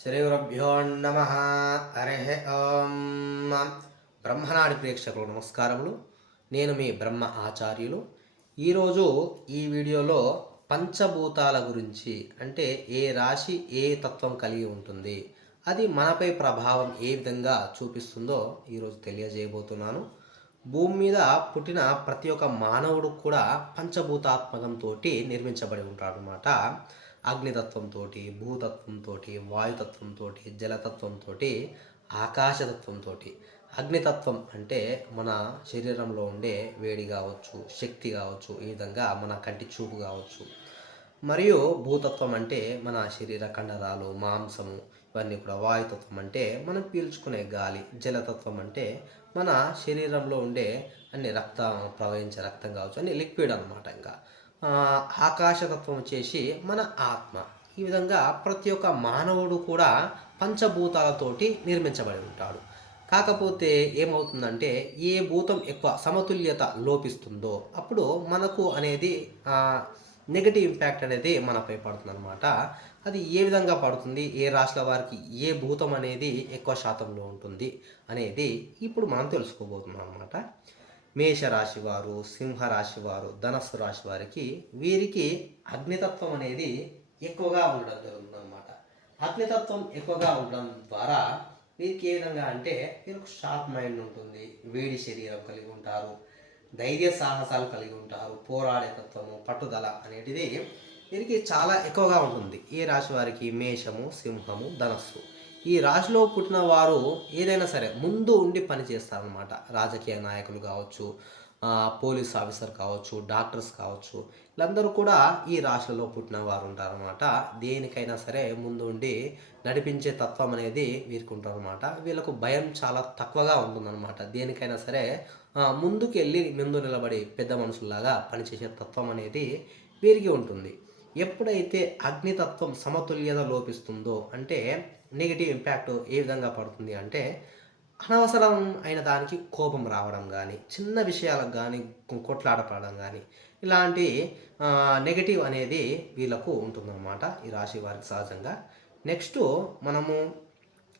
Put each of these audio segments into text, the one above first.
శ్రీగురుభ్యో నమ. హరి ఓం. బ్రహ్మనాడి ప్రేక్షకులు నమస్కారములు. నేను మీ బ్రహ్మ ఆచార్యులు. ఈరోజు ఈ వీడియోలో పంచభూతాల గురించి, అంటే ఏ రాశి ఏ తత్వం కలిగి ఉంటుంది, అది మనపై ప్రభావం ఏ విధంగా చూపిస్తుందో ఈరోజు తెలియజేయబోతున్నాను. భూమి మీద పుట్టిన ప్రతి ఒక్క మానవుడు కూడా పంచభూతాత్మకంతో నిర్మించబడి ఉంటాడు అన్నమాట. అగ్నితత్వంతో, భూతత్వంతో, వాయుతత్వంతో, జలతత్వంతో, ఆకాశతత్వంతో. అగ్నితత్వం అంటే మన శరీరంలో ఉండే వేడి కావచ్చు, శక్తి కావచ్చు, ఈ విధంగా మన కంటి చూపు కావచ్చు. మరియు భూతత్వం అంటే మన శరీర కండరాలు, మాంసము, ఇవన్నీ కూడా. వాయుతత్వం అంటే మనం పీల్చుకునే గాలి. జలతత్వం అంటే మన శరీరంలో ఉండే అన్ని ప్రవహించే రక్తం కావచ్చు, అన్ని లిక్విడ్ అనమాట. ఇంకా ఆకాశతత్వం వచ్చేసి మన ఆత్మ. ఈ విధంగా ప్రతి ఒక్క మానవుడు కూడా పంచభూతాలతోటి నిర్మించబడి ఉంటాడు. కాకపోతే ఏమవుతుందంటే, ఏ భూతం ఎక్కువ సమతుల్యత లోపిస్తుందో అప్పుడు మనకు అనేది నెగటివ్ ఇంపాక్ట్ అనేది మనపై పడుతుంది అనమాట. అది ఏ విధంగా పడుతుంది, ఏ రాశుల వారికి ఏ భూతం అనేది ఎక్కువ శాతంలో ఉంటుంది అనేది ఇప్పుడు మనం తెలుసుకోబోతున్నాం అనమాట. మేషరాశి వారు, సింహరాశి వారు, ధనస్సు రాశి వారికి వీరికి అగ్నితత్వం అనేది ఎక్కువగా ఉండడం జరుగుతుంది అనమాట. అగ్నితత్వం ఎక్కువగా ఉండడం ద్వారా వీరికి ఏ విధంగా అంటే, వీరికి షార్ప్ మైండ్ ఉంటుంది, వేడి శరీరం కలిగి ఉంటారు, ధైర్య సాహసాలు కలిగి ఉంటారు, పోరాడే తత్వము, పట్టుదల అనేటిది వీరికి చాలా ఎక్కువగా ఉంటుంది. ఈ రాశి వారికి మేషము, సింహము, ధనస్సు. ఈ రాశిలో పుట్టిన వారు ఏదైనా సరే ముందు ఉండి పని చేస్తారనమాట. రాజకీయ నాయకులు కావచ్చు, పోలీస్ ఆఫీసర్ కావచ్చు, డాక్టర్స్ కావచ్చు, వీళ్ళందరూ కూడా ఈ రాశిలో పుట్టిన వారు ఉంటారనమాట. దేనికైనా సరే ముందు ఉండి నడిపించే తత్వం అనేది వీరికి ఉంటారనమాట. వీళ్ళకు భయం చాలా తక్కువగా ఉంటుందన్నమాట. దేనికైనా సరే ముందుకు వెళ్ళి ముందు నిలబడి పెద్ద మనుషుల్లాగా పనిచేసే తత్వం అనేది వీరికి ఉంటుంది. ఎప్పుడైతే అగ్నితత్వం సమతుల్యత లోపిస్తుందో, అంటే నెగిటివ్ ఇంపాక్ట్ ఏ విధంగా పడుతుంది అంటే, అనవసరం అయిన దానికి కోపం రావడం కానీ, చిన్న విషయాలకు కానీ కొట్లాడపడడం కానీ, ఇలాంటి నెగటివ్ అనేది వీళ్ళకు ఉంటుందన్నమాట, ఈ రాశి వారికి సహజంగా. నెక్స్ట్ మనము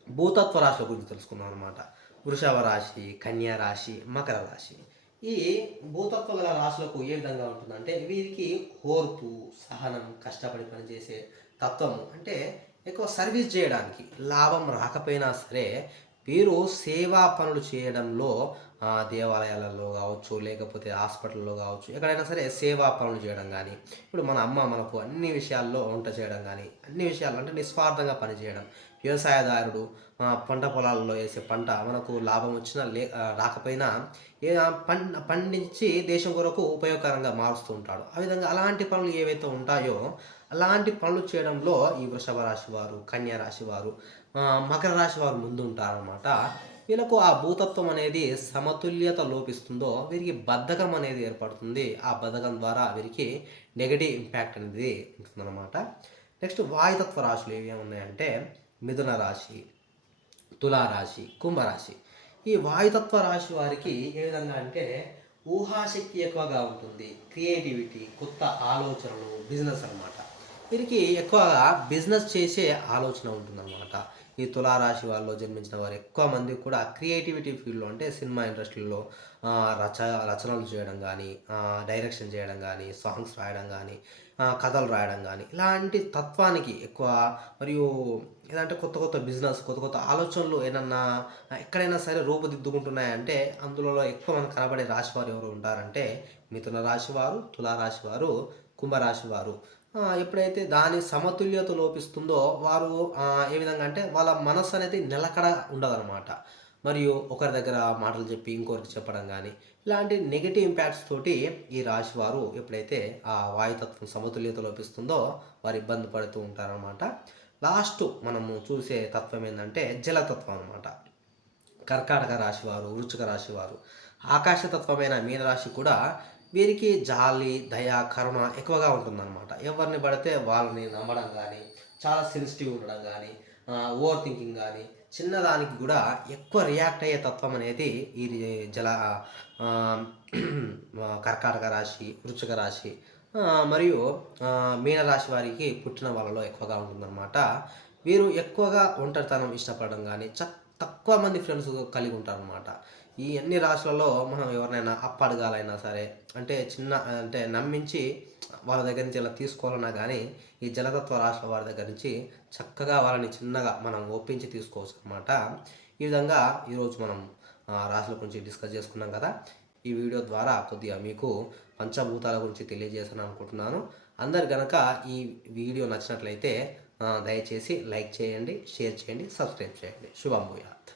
భూతత్వ రాశుల గురించి తెలుసుకుందాం అనమాట. వృషభ రాశి, కన్యా రాశి, మకర రాశి. ఈ భూతత్వ గల రాశులకు ఏ విధంగా ఉంటుందంటే, వీరికి ఓర్పు, సహనం, కష్టపడి పనిచేసే తత్వము. అంటే ఎక్కువ సర్వీస్ చేయడానికి, లాభం రాకపోయినా సరే వీరు సేవా పనులు చేయడంలో, దేవాలయాలలో కావచ్చు, లేకపోతే హాస్పిటల్లో కావచ్చు, ఎక్కడైనా సరే సేవా పనులు చేయడం కానీ, ఇప్పుడు మన అమ్మ మనకు అన్ని విషయాల్లో వంట చేయడం కానీ, అన్ని విషయాలు అంటే నిస్వార్థంగా పనిచేయడం. వ్యవసాయదారుడు పంట పొలాల్లో వేసే పంట మనకు లాభం వచ్చినా రాకపోయినా పండించి దేశం కొరకు ఉపయోగకరంగా మారుస్తూ ఉంటాడు. ఆ విధంగా అలాంటి పనులు ఏవైతే ఉంటాయో అలాంటి పనులు చేయడంలో ఈ వృషభ రాశి వారు, కన్యా రాశి వారు, మకర రాశి వారు ముందు ఉంటారన్నమాట. వీళ్ళకు ఆ భూతత్వం అనేది సమతుల్యత లోపిస్తుందో వీరికి బద్ధకం అనేది ఏర్పడుతుంది. ఆ బద్ధకం ద్వారా వీరికి నెగటివ్ ఇంపాక్ట్ అనేది ఉంటుందన్నమాట. నెక్స్ట్ వాయుతత్వ రాశులు ఏవి ఉన్నాయంటే, మిథున రాశి, తులారాశి, కుంభరాశి. ఈ వాయుతత్వ రాశి వారికి ఏ విధంగా అంటే, ఊహాశక్తి ఎక్కువగా ఉంటుంది, క్రియేటివిటీ, కొత్త ఆలోచనలు, బిజినెస్ అనమాట. వీరికి ఎక్కువగా బిజినెస్ చేసే ఆలోచన ఉంటుందన్నమాట. ఈ తులారాశి వాళ్ళలో జన్మించిన వారు ఎక్కువ మంది కూడా క్రియేటివిటీ ఫీల్డ్లో, అంటే సినిమా ఇండస్ట్రీలో రచనలు చేయడం కానీ, డైరెక్షన్ చేయడం కానీ, సాంగ్స్ రాయడం కానీ, కథలు రాయడం కానీ, ఇలాంటి తత్వానికి ఎక్కువ. మరియు ఏదంటే కొత్త కొత్త బిజినెస్, కొత్త కొత్త ఆలోచనలు ఏమన్నా ఎక్కడైనా సరే రూపుదిద్దుకుంటున్నాయంటే, అందులో ఎక్కువ మనకు కనబడే రాశి వారు ఎవరు ఉంటారంటే, మిథున రాశి వారు, తులారాశి వారు, కుంభరాశి వారు. ఎప్పుడైతే దాని సమతుల్యత లోపిస్తుందో వారు ఏ విధంగా అంటే, వాళ్ళ మనస్సు అనేది నిలకడ ఉండదన్నమాట. మరియు ఒకరి దగ్గర మాటలు చెప్పి ఇంకొకరికి చెప్పడం కానీ, ఇలాంటి నెగిటివ్ ఇంపాక్ట్స్ తోటి ఈ రాశి వారు ఎప్పుడైతే ఆ వాయుతత్వం సమతుల్యత లోపిస్తుందో వారు ఇబ్బంది పడుతూ ఉంటారనమాట. లాస్ట్ మనము చూసే తత్వం ఏంటంటే జలతత్వం అనమాట. కర్కాటక రాశి వారు, వృశ్చిక రాశి వారు. ఆకాశతత్వమైన మీనరాశి కూడా వీరికి జాలి, దయ, కరుణ ఎక్కువగా ఉంటుందన్నమాట. ఎవరిని పడితే వాళ్ళని నమ్మడం కానీ, చాలా సెన్సిటివ్ ఉండడం కానీ, ఓవర్ థింకింగ్ కానీ, చిన్నదానికి కూడా ఎక్కువ రియాక్ట్ అయ్యే తత్వం అనేది ఈ జల కర్కాటక రాశి, వృశ్చిక రాశి మరియు మీనరాశి వారికి పుట్టిన వాళ్ళలో ఎక్కువగా ఉంటుందన్నమాట. వీరు ఎక్కువగా ఒంటరితనం ఇష్టపడడం కానీ తక్కువ మంది ఫ్రెండ్స్ కలిగి ఉంటారనమాట. ఈ అన్ని రాశులలో మనం ఎవరినైనా అడగాలైనా సరే, అంటే నమ్మించి వాళ్ళ దగ్గర నుంచి ఇలా తీసుకోవాలన్నా కానీ ఈ జలతత్వ రాశుల వారి దగ్గర నుంచి చక్కగా వాళ్ళని చిన్నగా మనం ఒప్పించి తీసుకోవచ్చు అనమాట. ఈ విధంగా ఈరోజు మనం రాశుల గురించి డిస్కస్ చేసుకున్నాం కదా. ఈ వీడియో ద్వారా కొద్దిగా మీకు పంచభూతాల గురించి తెలియజేసాను అనుకుంటున్నాను. అందరు గనక ఈ వీడియో నచ్చినట్లయితే దయచేసి లైక్ చేయండి, షేర్ చేయండి, సబ్స్క్రైబ్ చేయండి. శుభం భూయాత్.